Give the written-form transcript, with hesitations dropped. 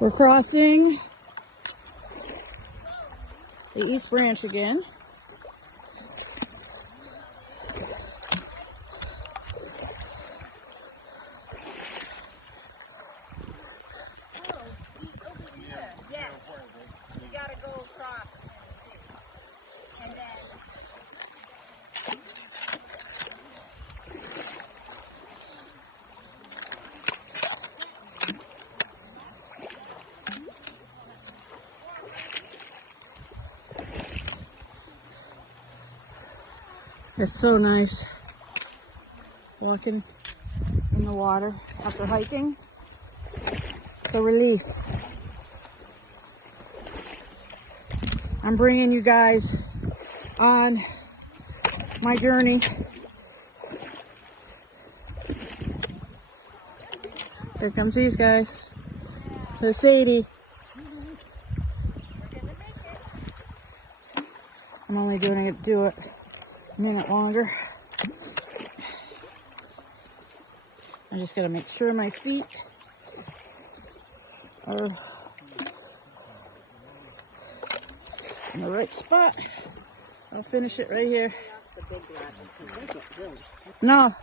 We're crossing the East Branch again. Yes, you gotta go across and then. It's so nice walking in the water after hiking. It's a relief. I'm bringing you guys on my journey. Here comes these guys. There's Sadie. I'm only do it a minute longer. I just gotta make sure my feet are in the right spot. I'll finish it right here. No.